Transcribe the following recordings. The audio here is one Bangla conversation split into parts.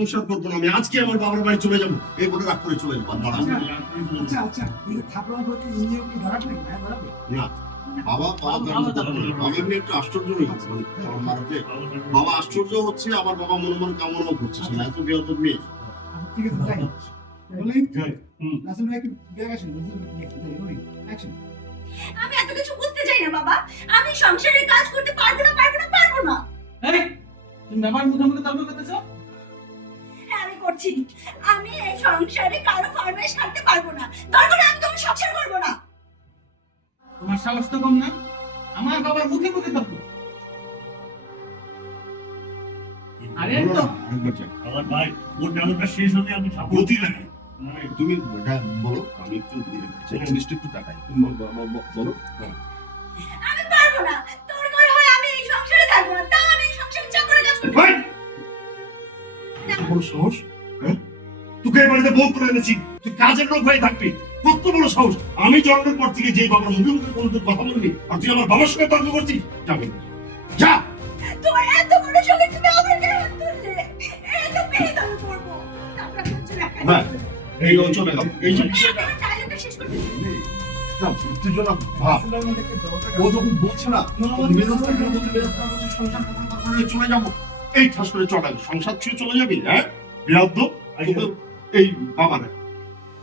সংসার করবো না, আমি আজকে আমার বাবার বাড়ি চলে যাবো, এই বলে রাগ করে চলে যাবো। না বাবা বাবা এমনি একটু আশ্চর্য হয়ে গেছে, বাবা আশ্চর্য হচ্ছে, আমার বাবা মনে মনে কামনাও করছে না, এত বেয়াদব মেয়ে। আমি এত কিছু বুঝতে চাই না বাবা, আমি সংসারের কাজ করতে পারবো না। এই তুমি বাবার মুখে মুখে তর্ক করতেছো? হ্যাঁ আমি করছি। আমি এই সংসারে কারো ফরমাইশ থাকতে পারবো না, দরকার আমি তোমার সংসার করবো না। তোমার সাহস তো কম না, আমার বাবার মুখে মুখে তর্ক। আরে তো আমার ভাই ওর ডাউনটা শেষ হতে আমি গতি নাই। তুমি বলো, আমি একটু জিনিসটা একটু তাকাই, তুমি বলো। আমি পারবো না, দরকার হয় আমি এই সংসারে থাকবো না, তাও আমি এই সংসারে চাকরের কাজ করতে ভাই বড় সাহস, হ্যাঁ? তোকে এই বাড়িতে বউ করে এনেছি, তুই কাজের লোক হয়ে থাকবি, কত বড় সাহস! আমি জন্মের পর থেকে যে বাবার মুখে মুখে কোনো তোর কথা বলবি, আর তুই আমার বাবার সঙ্গে তর্ক করছিস? যাবে যা। তোমার এত বড় শরীর, তুমি আমার গায়ে হাত তুললে, এই তো পেয়ে আমি করবো। তারপর আমি হচ্ছে না হ্যাঁ, এই অঞ্চলে এই যে বিষয়টা ডায়লগটা শেষ করতে না, উত্তেজনা ভাব। ও যখন বলছে না সংসার করবো, তারপরে চলে যাবো, এই ঠাস করে চটাই সংসার ছুঁয়ে চলে যাবি, হ্যাঁ বিরাদ্দ। এই বাবার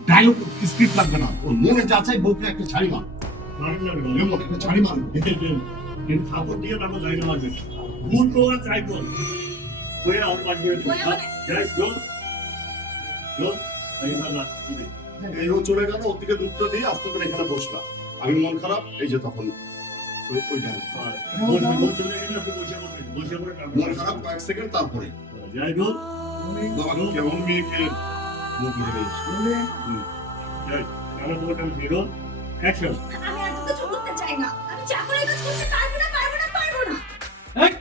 ডায়লগ স্ক্রিপ্ট লাগবে না, ওর মনে যা চাই বউকে একটা ছাড়ি মার, একটা ছাড়ি মার। কিন্তু ঠাকুর দিয়ে তাকে জায়গা লাগবে ভুল তো আর চাই বল হয়ে আর লাগবে যাই চল চল এই না এই ও চলে গেল, ওর দিকে দুধটা দিয়ে আস্তে করে এখানে বসলা, আমি মন খারাপ, এই যে তখন ওই ডায়লগ চলে গেলে আপনি বসে পড়ে মন খারাপ কয়েক সেকেন্ড, তারপরে যাই বল বাবা কেমন মেয়েকে মুখ ধরে যাই আমার তোমার জিরো অ্যাকশন আমি এত কিছু বুঝতে চাই না, আমি চাকরের কাজ করতে পারবো না। এই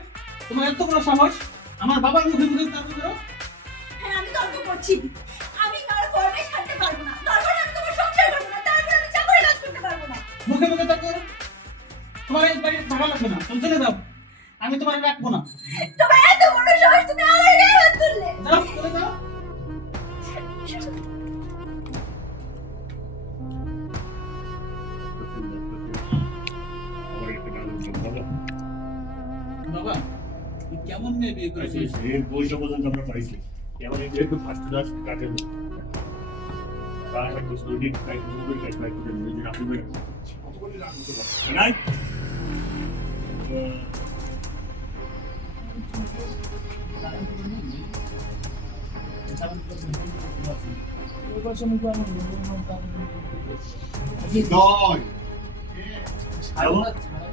তোমার এত বড় সাহস আমার বাবার মুখে মুখে তর্ক করো? হ্যাঁ আমি তর্ক করছি, আমি কারো ফরমাইশ থাকতে পারবো না, দরকার আমি তোমার সংসার করবো না, তারপর আমি চাকরের কাজ করতে পারবো না। মুখে মুখে তর্ক করো? তোমার এই বাড়ি ভালো লাগবে না, তুমি চলে যাও, আমি তোমার রাখবো না। তোমার এত বড় সাহস, তুমি আমার গায়ে হাত তুললে। যাও চলে যাও। বাবা তুই কেমন মেয়ে বিয়ে করেছিস? এই বইটা পর্যন্ত আমরা পাইছি এবার একটু ফার্স্ট ক্লাস কাটে তার একটা story type movie type like করে নিজে আপনি বলে কতগুলি রাগ হতে পারে রাইট জয়। হ্যালো